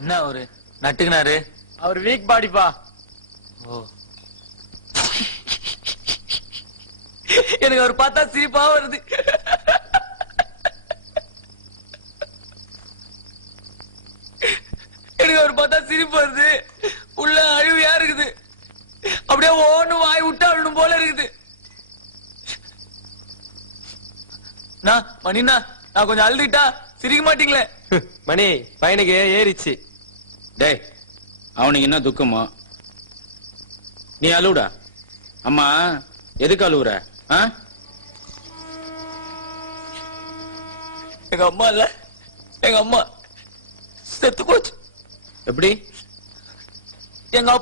என்ன அவரு நட்டுக்கினாரு? அவர் வீக் பாடிப்பா. ஓ, எனக்கு அவர் பார்த்தா சிரிப்பா வருது. எனக்கு அவர் பார்த்தா சிரிப்பு வருது. உள்ள அழுவியா இருக்குது. அப்படியே ஓன்னு வாய் விட்டு அழுணும் போல இருக்குது. மணிண்ணா, நான் கொஞ்சம் அழுதுட்டா சிரிக்க மாட்டீங்களே? மணி பையனுக்கு ஏறிச்சு. டேய், அவனுக்கு என்ன துக்கமோ? நீ அழுவுடா. அம்மா எதுக்கு அழுவுற? எங்க அம்மா இல்ல, எங்க அம்மா செத்து போச்சு. எப்படி? எங்க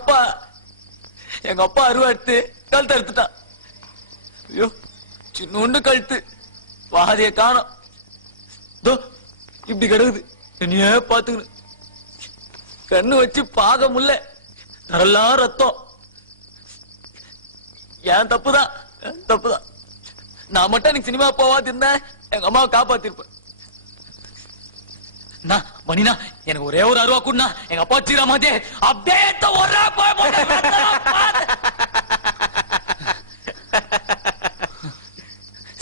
அப்பா அருவாடுத்து கழுத்து அறுத்துட்டான். ஐயோ, சின்ன கழுத்து, பாதிய காணோம். இப்படி கிடக்குது. என்னையே பாத்துக்கணும். கண்ணு வச்சு பாக முடியல. தரெல்லாம் ரத்தம். ஏன் தப்புதான், தப்புதான். நான் மட்டும் எனக்கு சினிமா போவாது இருந்தேன், எங்க அம்மாவை காப்பாத்திருப்பேன். மணினா, எனக்கு ஒரே ஒரு அருவா கூடனா எங்க அப்பா சீரா மாதே அப்படியே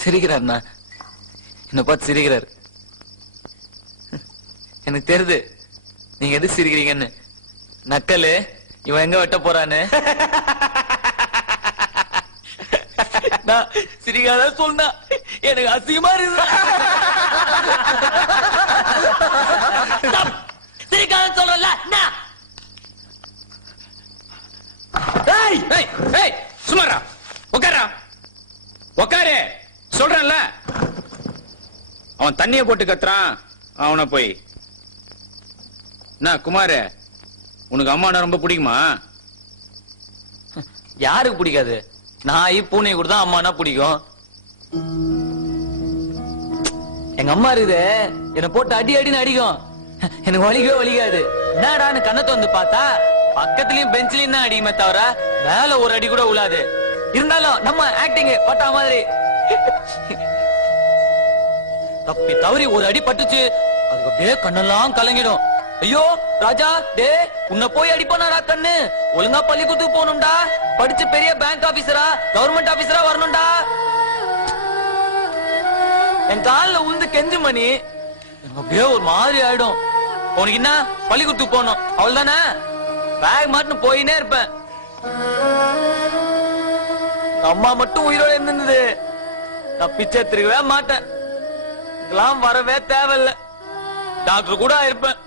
சிரிக்கிறாருண்ணா. என்ன பார்த்து சிரிக்கிறாரு. எனக்கு தெரியுது நீங்க எது சிரிக்கிறீங்கன்னு. நக்கலு இவன் எங்க வெட்ட போறான்னு. சிரிக்காத சொன்னா எனக்கு அசிங்கமா இருக்கு. சிரிக்காத சொல்றல. சுமாரா உட்காரா, உட்காரு சொல்றேன்ல. அவன் தண்ணிய போட்டு கத்துறான். அவனை போய் என்ன குமாரு, உனக்கு அம்மானா ரொம்ப பிடிக்குமா? யாருக்கு பிடிக்காது? நாய் பூனை கூட தான் அம்மானா பிடிக்கும். எங்க அம்மா இருக்குது, என்ன போட்டு அடி அடின்னு அடிக்கும். எனக்கு வலிக்கவே வலிக்காது. என்னடான்னு கண்ணத்தை வந்து பார்த்தா பக்கத்துலயும் பெஞ்சிலையும் தான் அடிக்குமே தவிர மேல ஒரு அடி கூட உழாது. இருந்தாலும் நம்ம ஆக்டிங் பட்டா மாதிரி தப்பி தவறி ஒரு அடி பட்டுச்சு, அதுக்கு அப்படியே கண்ணெல்லாம் கலங்கிடும். ஐயோ ராஜா, டே உன்னை போய் அடிப்பானாடா கண்ணு. ஒழுங்கா பள்ளிக்கூடத்துக்கு போகணும்டா. படிச்சு பெரிய பேங்க் ஆபீசரா கவர்மெண்ட் ஆபீசரா வரணும்டா. என் காலில் உழுந்து கெஞ்சு மணி எனக்கு அப்படியே ஒரு மாதிரி ஆயிடும். உனக்கு என்ன பள்ளிக்கூடத்துக்கு போகணும் அவள் தானே? பேக் மாட்டுன்னு போயினே இருப்பேன். அம்மா மட்டும் உயிரோட இருந்தது, நான் பிச்சை எடுத்துருக்கவே மாட்டேன். இதெல்லாம் வரவே தேவையில்லை. டாக்டர் கூட இருப்பேன்.